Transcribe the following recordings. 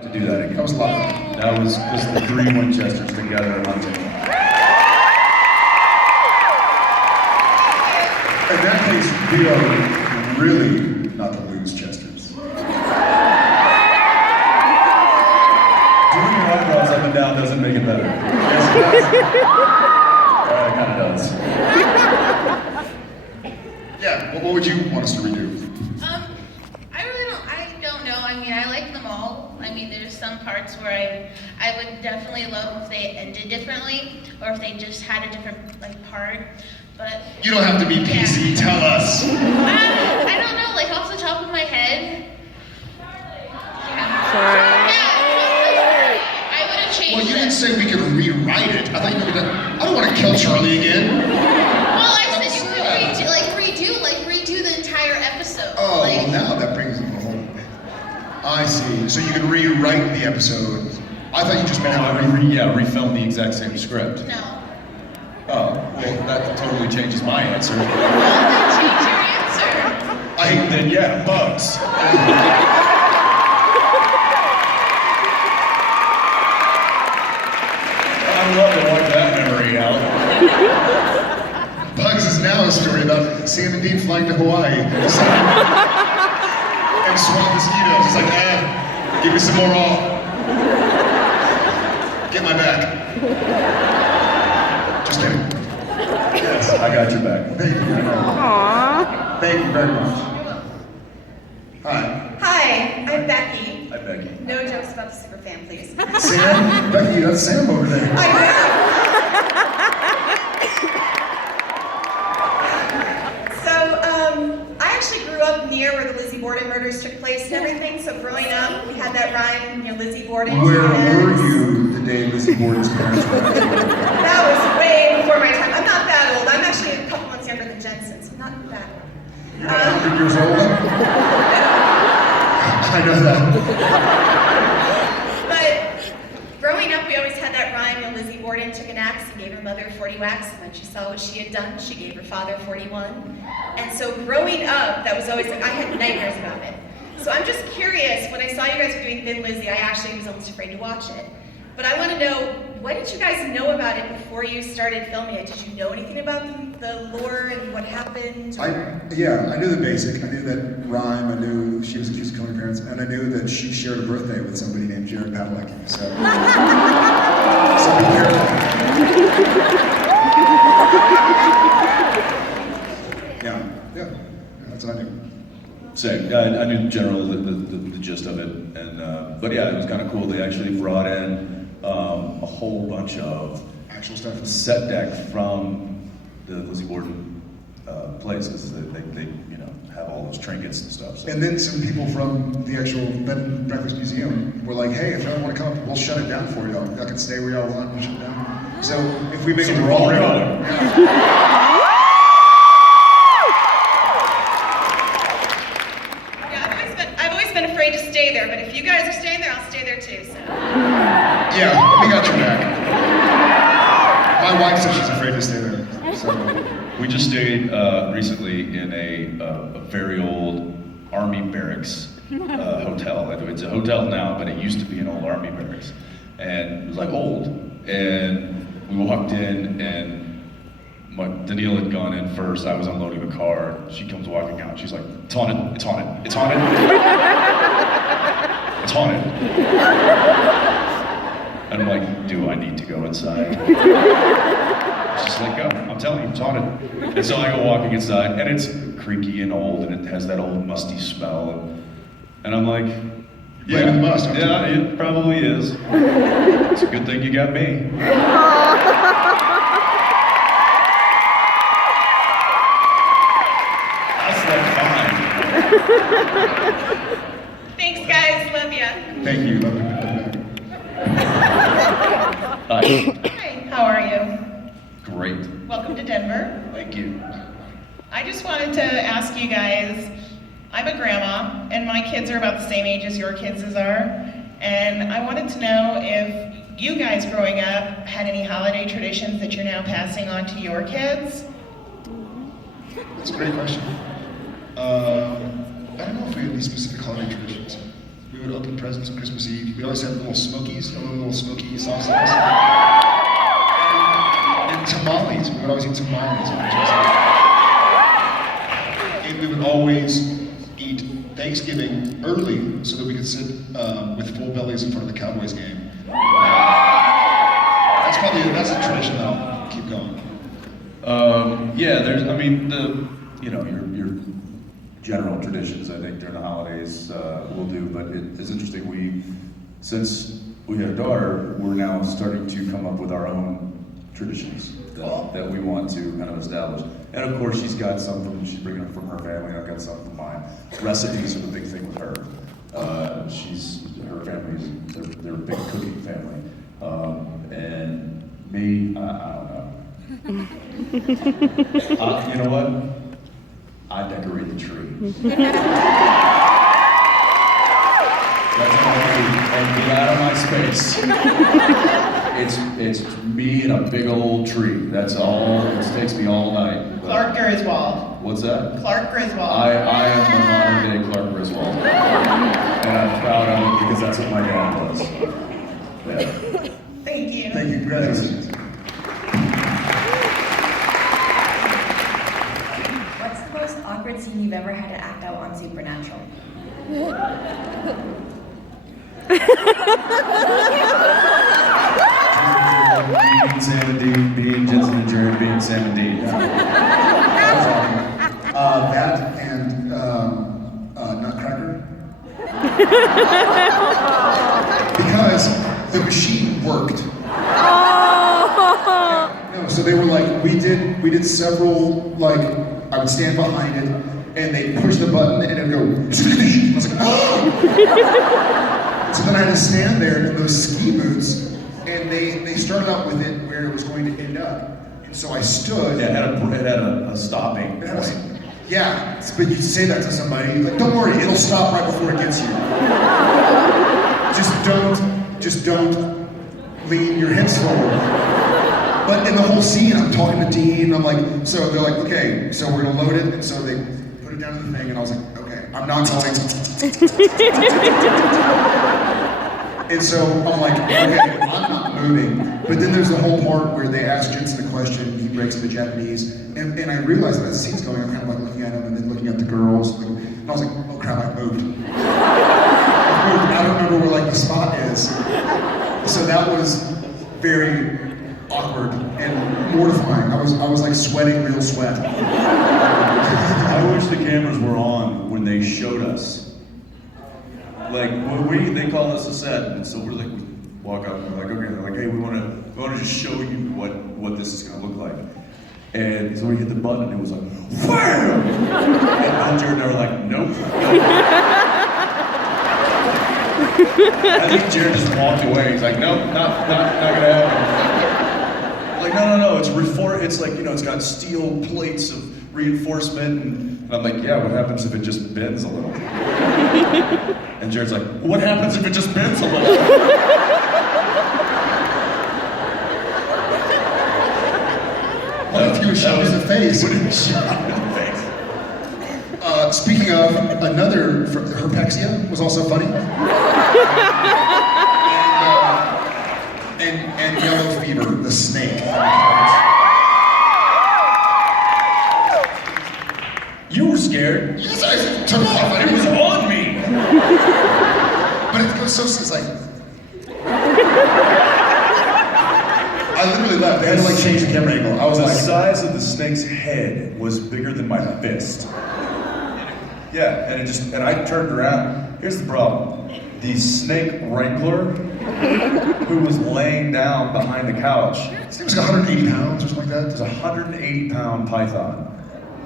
To do that again. That was a lot of fun. That was just the three Winchesters together hunting. In that case, we are really not the lose Chesters. Doing your eyebrows up and down doesn't make it better. Yes, it does. It kind of does. Yeah, what would you want us to redo? I don't know. I mean, I like them all. I mean, there's some parts where I would definitely love if they ended differently, or if they just had a different part. But You don't have to be PC, tell us. I don't know. Like off the top of my head. I would have changed. Well, you it. didn't say we could rewrite it. I thought you were gonna. I don't want to kill Charlie again. Well, I said you could redo the entire episode. Oh, well, now that brings it home. I see. So you can rewrite the episode. I thought you just meant how to refilm the exact same script. No. Oh, well, that totally changes my answer. Well, then change your answer. Then yeah, bugs. I'd love to wipe that memory out. Bugs is now a story about Sam and Dean flying to Hawaii and swamp mosquitoes. It's like, give me some more off. Get my back. Just kidding. Yes, I got your back. Thank you. Aww. Thank you very much. Hi. Hi, I'm Becky. Hi, Becky. No jokes about the superfan, please. Sam? Becky, that's Sam over there. I actually grew up near where the Lizzie Borden murders took place and everything, so growing up, we had that rhyme, Lizzie Borden. Where were you the day Lizzie Borden's parents were? That was way before my time. I'm not that old. I'm actually a couple months younger than Jensen, so not that old. You're 100 years old? I know that. But growing up, we always had that rhyme, Lizzie Borden took an axe and gave her mother 40 whacks, and when she saw what she had done, she gave her father 41. And so growing up, that was always like, I had nightmares about it. So I'm just curious, when I saw you guys were doing Thin Lizzy, I actually was almost afraid to watch it. But I want to know, what did you guys know about it before you started filming it? Did you know anything about the lore and what happened? I knew the basic. I knew that rhyme. I knew she was accused of killing her parents, and I knew that she shared a birthday with somebody named Jared Padalecki. So be careful. Yeah, that's what I knew. Same. I knew in general the gist of it, and but yeah, it was kind of cool. They actually brought in a whole bunch of Actual stuff. set deck from the Lizzie Borden place, because they have all those trinkets and stuff. So. And then some people from the actual Bed and Breakfast Museum were like, hey, if y'all want to come up, we'll shut it down for y'all. Y'all can stay where y'all want, we'll shut it down. So if we make it we're all forever- going. I've always been afraid to stay there, but if you guys are staying there, I'll stay there too, so. Yeah, we got your back. My wife said she's afraid to stay there. So We just stayed recently in a very old army barracks hotel. It's a hotel now, but it used to be an old army barracks. And it was like old. And we walked in, and Danielle had gone in first. I was unloading the car. She comes walking out. She's like, it's haunted, it's haunted, it's haunted. It's haunted. And I'm like, do I need to go inside? She's like, go, I'm telling you, it's haunted. And so I go walking inside, and it's creaky and old, and it has that old musty smell. And I'm like, Blame the must, huh? yeah, it probably is. It's a good thing you got me. I slept fine. Thanks, guys. Love ya. thank you. Love you. Hi. Hi, how are you? Great. Welcome to Denver. Thank you. I just wanted to ask you guys, I'm a grandma, and my kids are about the same age as your kids are, and I wanted to know if you guys growing up had any holiday traditions that you're now passing on to your kids? That's a great question. I don't know if we had any specific holiday traditions. We would open presents on Christmas Eve. We always had little smokies, little smoky soft sauce. And tamales. We would always eat tamales on Christmas Eve. And we would always eat Thanksgiving early so that we could sit with full bellies in front of the Cowboys game. That's a tradition that I'll keep going. Yeah, there's, I mean, your general traditions, I think, during the holidays we'll do, but it's interesting, since we have a daughter, we're now starting to come up with our own traditions that we want to kind of establish. And of course, she's got some she's bringing up from her family, I've got some from mine. Recipes are the big thing with her. Her family's, they're a big cooking family. And me, I don't know. You know what? I decorate the tree. That's what I do. And get out of my space. It's me and a big old tree. That's all. It takes me all night. Clark Griswold. What's that? Clark Griswold. I am the modern day Clark Griswold. And I'm proud of it because that's what my dad does. Yeah. Thank you. Thank you. Congratulations. What's the most awkward scene you've ever had to act out on Supernatural? Being Sam and Dean, being Jensen and Jared, being Sam and Dean. That and Nutcracker. Because the machine worked. No, so they were like, we did several, like, I would stand behind it, and they push the button, and it would go, I was like, oh! So then I had to stand there in those ski boots, and they started out with it where it was going to end up. And so I stood. Yeah, it had a stopping point. Yeah, but you say that to somebody, like, don't worry, it'll stop right before it gets you. Just don't lean your hips forward. But in the whole scene, I'm talking to Dean, I'm like, so they're like, okay, so we're gonna load it, and so they put it down to the thing, and I was like, okay, I'm not going. And so I'm like, okay, I'm not moving. But then there's the whole part where they ask Jensen a question, he breaks into Japanese, and I realized that as the scene's going, I'm kind of like looking at him and then looking at the girls, and I was like, oh crap, I moved. I don't remember where like the spot is. So that was very awkward and mortifying. I was like sweating real sweat. I wish the cameras were on when they showed us. Like they call us a set, and so we're like, we walk up and we're like, okay, they're like, hey, we want to just show you what this is gonna look like. And so we hit the button and it was like, wham! And Jared and I were like, nope. I think Jared just walked away. He's like, nope, not gonna happen. Like, no, it's like, it's got steel plates of reinforcement, and I'm like, yeah, what happens if it just bends a little? And Jared's like, what happens if it just bends a little? What if you were shot in the face? What if you were shot in the face? Speaking of, another, herpexia was also funny. And yellow fever, the snake. You were scared. Yes, I took off. It was on me. But it goes so, it's like. I literally left. They had to like change the camera angle. I was The like. size of the snake's head was bigger than my fist. Yeah, and I turned around. Here's the problem. The snake wrangler, who was laying down behind the couch, It was like 180 pounds or something like it was that. a 180-pound python.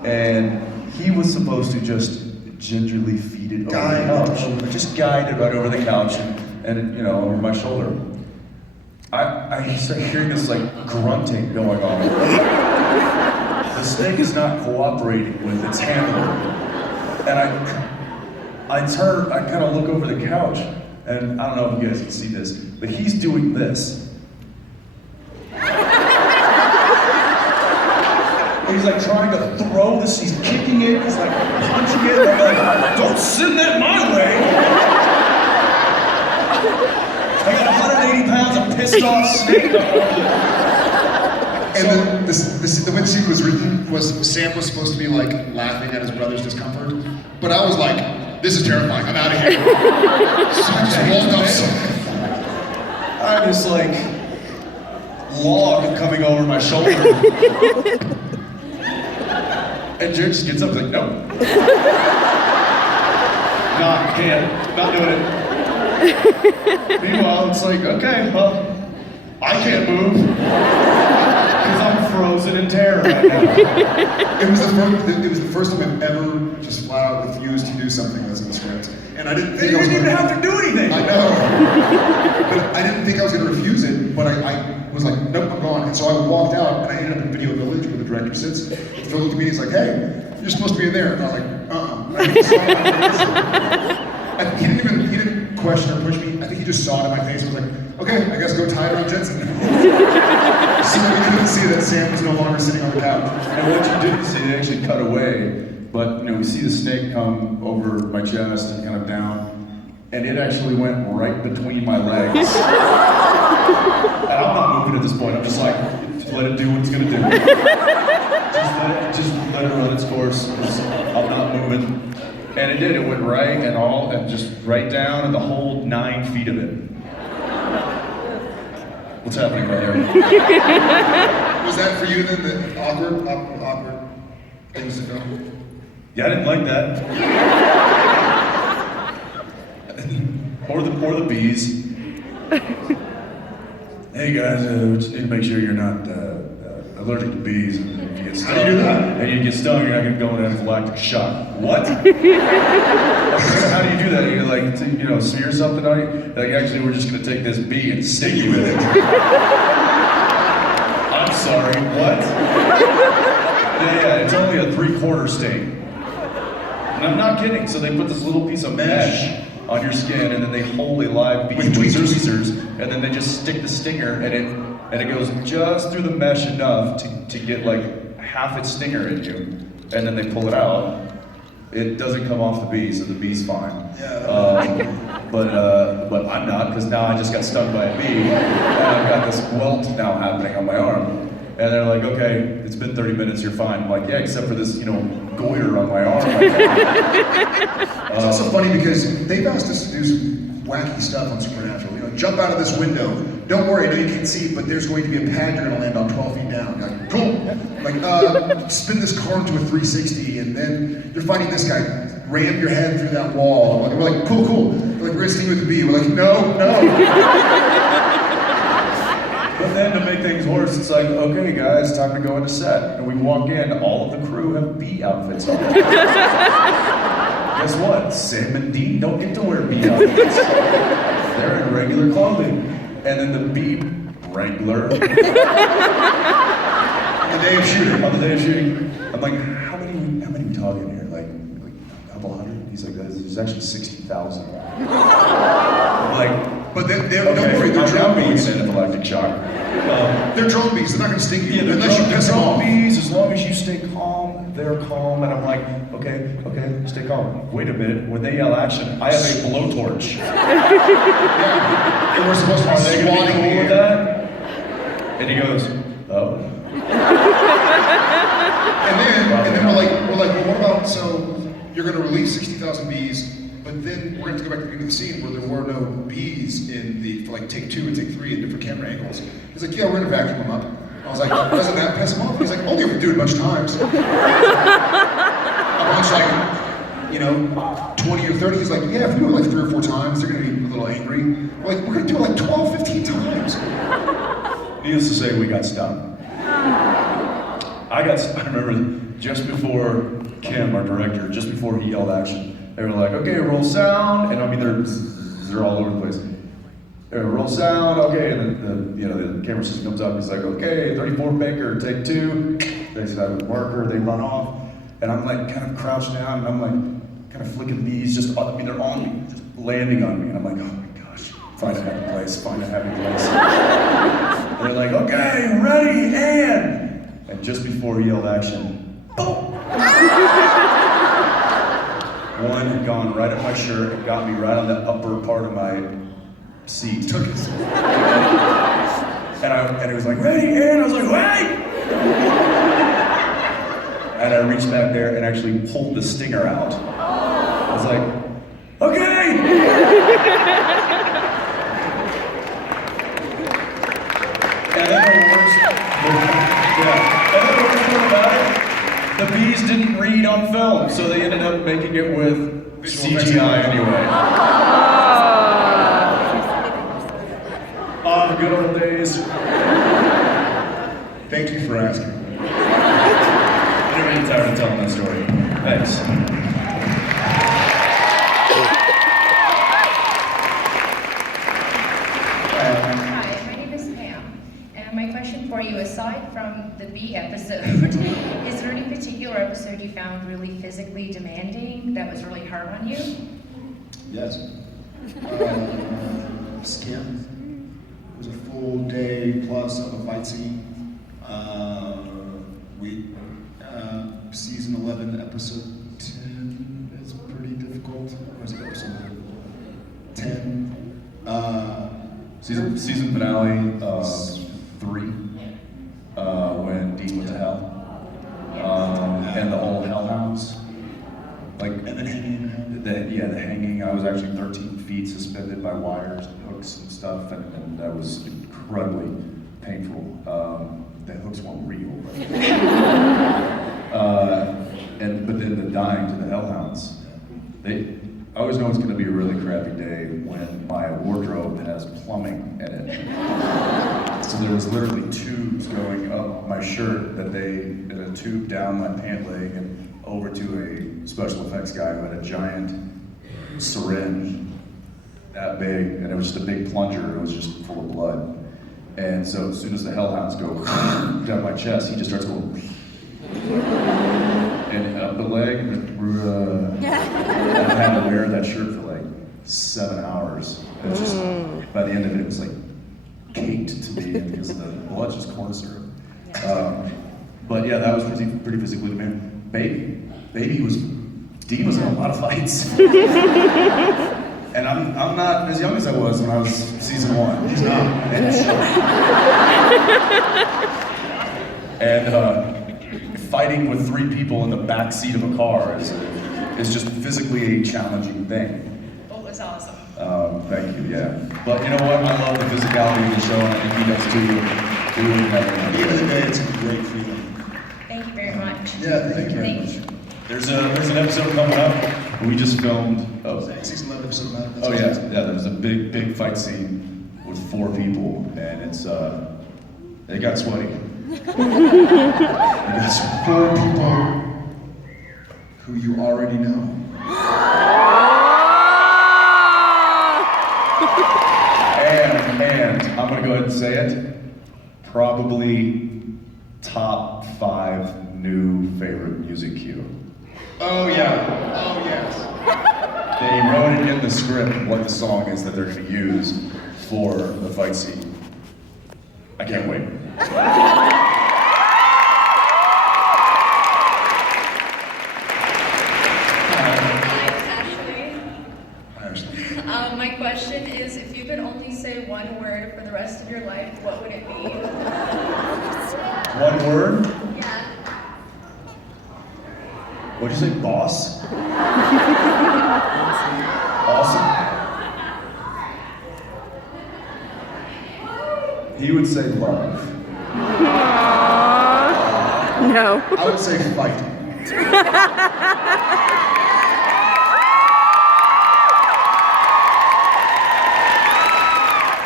And he was supposed to just gingerly feed it over Guide the it couch. over. Just guide it right over the couch and over my shoulder. I started hearing this like grunting going on. The snake is not cooperating with its handler. And I kind of look over the couch, and I don't know if you guys can see this, but he's doing this. He's like trying to throw this, he's kicking it, he's like punching it, and I'm like, don't send that my way! pissed off snake dog. And the way the scene was written was Sam was supposed to be like laughing at his brother's discomfort, but I was like, this is terrifying. I'm out of here. So I just walked off. I'm just like log coming over my shoulder. And Jared just gets up and is like, nope. Not doing it. Meanwhile, it's like, okay, well, I can't move. Because I'm frozen in terror right now. It was the first time I've ever just flat out refused to do something that's in the script. And I didn't think I was You didn't gonna have to do anything. I know. But I didn't think I was gonna refuse it, but I was like, nope, I'm gone. And so I walked out and I ended up in Video Village where the director sits. Phil looked at me and he's like, hey, you're supposed to be in there. And I was like, And I just saw it on my face. He didn't question or push me. I think he just saw it in my face and was like, okay, I guess go tie it around Jensen. So we couldn't see that Sam was no longer sitting on the couch. And what you didn't see, they actually cut away. But we see the snake come over my chest and kind of down. And it actually went right between my legs. And I'm not moving at this point. I'm just like, just let it do what it's gonna do. Just let it run its course. I'm not moving. And it did. It went right and just right down, and the whole 9 feet of it. What's happening right here? Was that for you then, the awkward things to film? Yeah, I didn't like that. or the bees. Hey guys, we just need to make sure you're not allergic to bees. And if you get stung, How do you do that? And you get stung, you're not going to go into anaphylactic shock. What? How do you do that? You like, smear something on you? Like, actually, we're just going to take this bee and sting you with it. I'm sorry, what? Yeah, it's only a 3/4 sting. And I'm not kidding. So they put this little piece of mesh on your skin, and then they hold a live bee with tweezers, and then they just stick the stinger, and it goes just through the mesh enough to get like half its stinger in you, and then they pull it out. It doesn't come off the bee, so the bee's fine. But I'm not, because now I just got stung by a bee, and I've got this welt now happening on my arm. And they're like, okay, it's been 30 minutes, you're fine. I'm like, yeah, except for this, goiter on my arm. It's also funny because they've asked us to do some wacky stuff on Supernatural. Jump out of this window. Don't worry, I know you can't see, but there's going to be a pad you're going to land on 12 feet down. Like, cool. Like, spin this car into a 360, and then you're fighting this guy. Ram your head through that wall. And we're like, cool. We're like, we're going to sting with the bee. We're like, no. But then to make things worse, it's like, okay guys, time to go into set. And we walk in, all of the crew have bee outfits on. Guess what? Sam and Dean don't get to wear bee outfits. They're in regular clothing. And then the bee wrangler. On the day of shooting. On the day of shooting. I'm like, how many we talking here? Like a couple hundred? He's like, there's actually 60,000. I'm like, but don't okay, worry, they're drone bees. Anaphylactic shock. They're drone bees. They're not going to sting you Unless you piss them off. bees, as long as you stay calm, they're calm. And I'm like, okay, stay calm. Wait a minute, when they yell action, I have a blowtorch. And we're supposed to be Are they going to be swatting cool the with air. that? And he goes, oh. And then we're like, well, what about, so you're going to release 60,000 bees, but then we're going to go back to the beginning of the scene where there were no bees in for like take 2 and take 3 at different camera angles. He's like, yeah, we're going to vacuum them up. I was like, doesn't that piss him off? He's like, only if we do it a bunch of times. A bunch like, 20 or 30. He's like, yeah, if we do it like 3 or 4 times, they're going to be a little angry. We're like, we're going to do it like 12, 15 times. Needless to say, we got stung. I remember just before Kim, our director, just before he yelled action, they were like, okay, roll sound, and I mean, they're all over the place. Roll sound, okay, and then the camera system comes up, he's like, okay, 34 Baker, take 2. They set up a marker, they run off, and I'm like kind of crouched down, and I'm like kind of flicking bees, they're on me, just landing on me, and I'm like, oh my gosh, find a happy place. And they're like, okay, ready, and just before he yelled action, boom! One had gone right up my shirt and got me right on the upper part of my seat. Took it. And it was like, ready, and I was like, wait! And I reached back there and actually pulled the stinger out. I was like, okay! And then the worst, and then the worst part about it, the bees didn't read on film, so they ended up making it with CGI anyway. Ah, the good old days. Thank you for asking. I'm never getting tired of telling that story. Thanks. Hi, my name is Pam, and my question for you, aside from the bee episode, is there any particular episode you found really physically demanding that was really hard on you? Yes. Skin. It was a full day plus of a fight scene. Season 11, episode 10 is pretty difficult. Or is it episode 10? Season finale 3, when Dean went to hell, and the whole hellhounds, like, And then hanging around. the hanging. I was actually 13 feet suspended by wires and hooks and stuff, and that was incredibly painful. The hooks weren't real, but then the dying to the hellhounds. I always know it's going to be a really crappy day when my wardrobe has plumbing in it. So there was literally tubes going up my shirt and a tube down my pant leg and over to a special effects guy who had a giant syringe that big, and it was just a big plunger, and it was just full of blood. And so as soon as the hellhounds go down my chest, he just starts going and up the leg, and I had to wear that shirt for like 7 hours. It was just, by the end of it, it was like caked to me because the blood's just corn syrup. But yeah, that was pretty physically demanding. Dean was in a lot of fights. And I'm not as young as I was when I was season 1. He's not. And fighting with 3 people in the back seat of a car is just physically a challenging thing. It was awesome. Thank you, yeah. But you know what? I love the physicality of the show, and I think he does too. At the end of the day, it's a great feeling. Thank you very much. Yeah, thank you very much. There's an episode coming up. We just filmed. Season 11, episode 9. Oh yeah. There's a big fight scene with 4 people, and it got sweaty. It got sweaty. 4 people who you already know. And I'm gonna go ahead and say it. Probably top 5 new favorite music cue. Oh yeah. Oh yes. They wrote it in the script what the song is that they're going to use for the fight scene. I can't wait. Ashley. My question is, if you could only say one word for the rest of your life, what would it be? One word? Yeah. What'd you say, boss? Awesome. He would say love. No. I would say fight.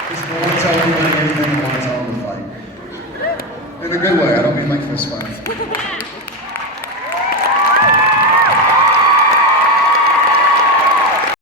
Just don't want to tell anybody anything, I want to tell them to fight. In a good way, I don't mean like fist fight.